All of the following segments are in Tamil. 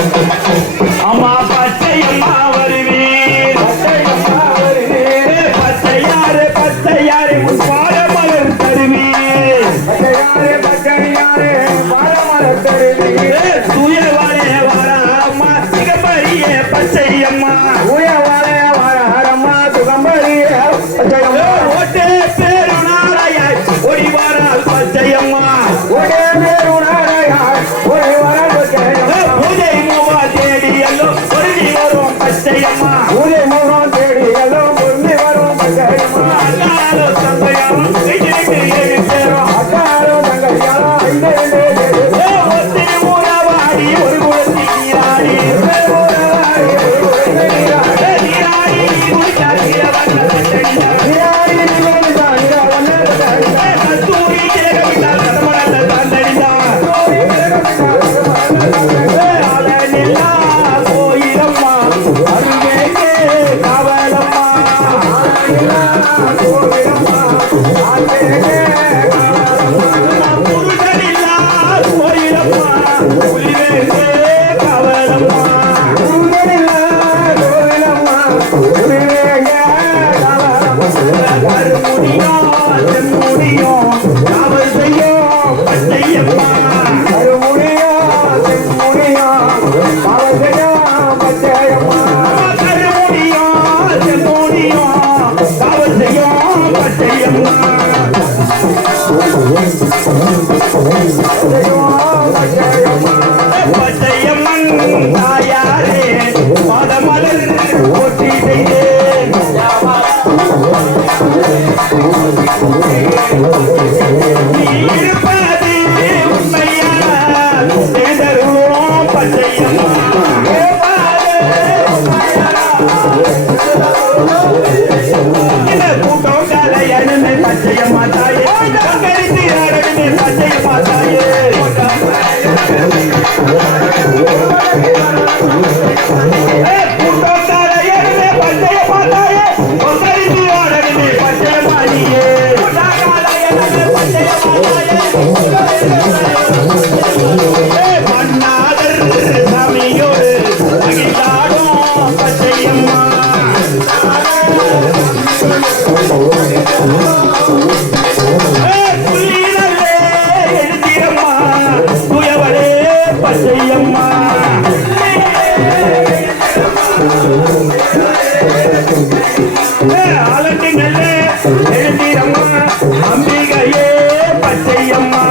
அம்மா பச்சையம்மா வருவீர் பச்சையாரே பச்சையாரே உன் பாதமலர் தருவீர் தூயவாளே வாரம்மா சிகம்பரியே பச்சையம்மா ஓட்டே பேருனாராயாய் ஓடி வாரால் பச்சையம்மா பூஜை மூவா தேடி எல்லோ பொருந்தி வரும் பச்சையம்மா அல்லாலோ தங்கையாம் ஏழு பேரும் ஒத்திரி மூலவாடி ஒரு குலத்தி நீராடி நீராடி கஸ்தூரி கிழக்கிட்டால் கடமடல்ல தாண்டடிதான் கோயிலம்மா அருகே காவலம்மா முருகனில்லா கோயிலம்மா புலிவே காவலம்மா கருமுடியும் செம்முடியும் காவல் செய்யும் பச்சையம்மா கருமுடியும் செம்முடியும் காவல் செய்யும் பச்சையம்மா பச்சையம்மன் தாயாரே பாதமலர் போற்றி செய்தேன் இருப்பது உண்மையான செய்தருவோம் பச்சையம்மா கூட்டம் கலையனு பச்சையம்மா தாயே கங்கரித்து ஆடனு பச்சையம்மா தாயே கூட்டம் கலையனு பச்சையம்மா தாயே கங்கரித்து ஆடனு பச்சையம்மா நீயே மன்னாதர் சாமியோடு அகிலாடும் பச்சையம்மா புள்ளினல்லே எழுதியம்மா துயவரே பச்சையம்மா ஆலட்டி நல்லே எழுதியம்மா அம்பிகையே பச்சையம்மா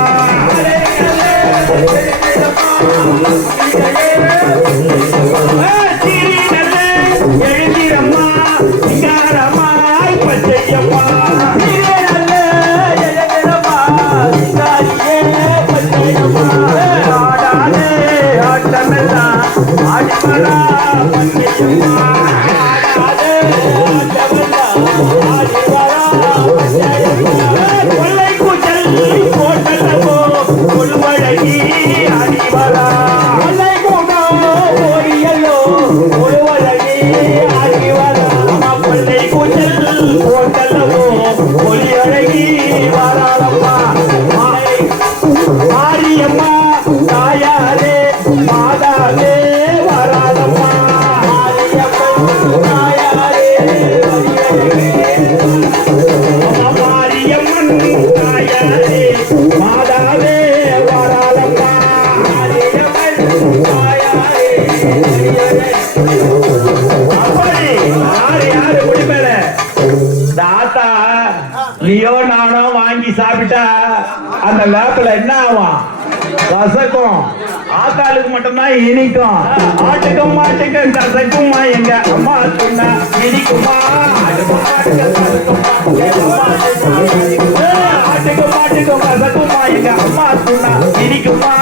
சிறி நல்லே எழுதியம்மா சிங்காரமாய் பச்சையம்மா ஆடானே ஆட்டமெல்லாம் ஆடிமரா பச்சையம்மா கொள்ளை கூச்சல் போட்டல்லவோ கொள்வழகி அடிவரா கொள்ளை கூட்டம் ஓடியல்லோ கொள்வழகி அடிவரா கொள்ளை கூச்சல் போட்டல்லவோ கொள்வழகி வராளம்மா மாரியம்மா தாயாரே மாதாவே வராளம்மா மாரியம்மன் தாயாரே மாதாவே வராளம்மா அப்படி யாரு குடிமேல தாத்தா நீயோ நானோ வாங்கி சாப்பிட்டா அந்த வேப்பில என்ன ஆகும் கசக்கும் ஆத்தாளுக்கு மட்டும்தான் இனிக்கும் ஆட்டுக்கும் மாட்டுக்கும் கசக்குமா எங்க அம்மா சொன்னா இனிக்குமா ஆட்டுக்கும் மாட்டுக்கும் கசக்குமா எங்க அம்மா சொன்னா இனிக்குமா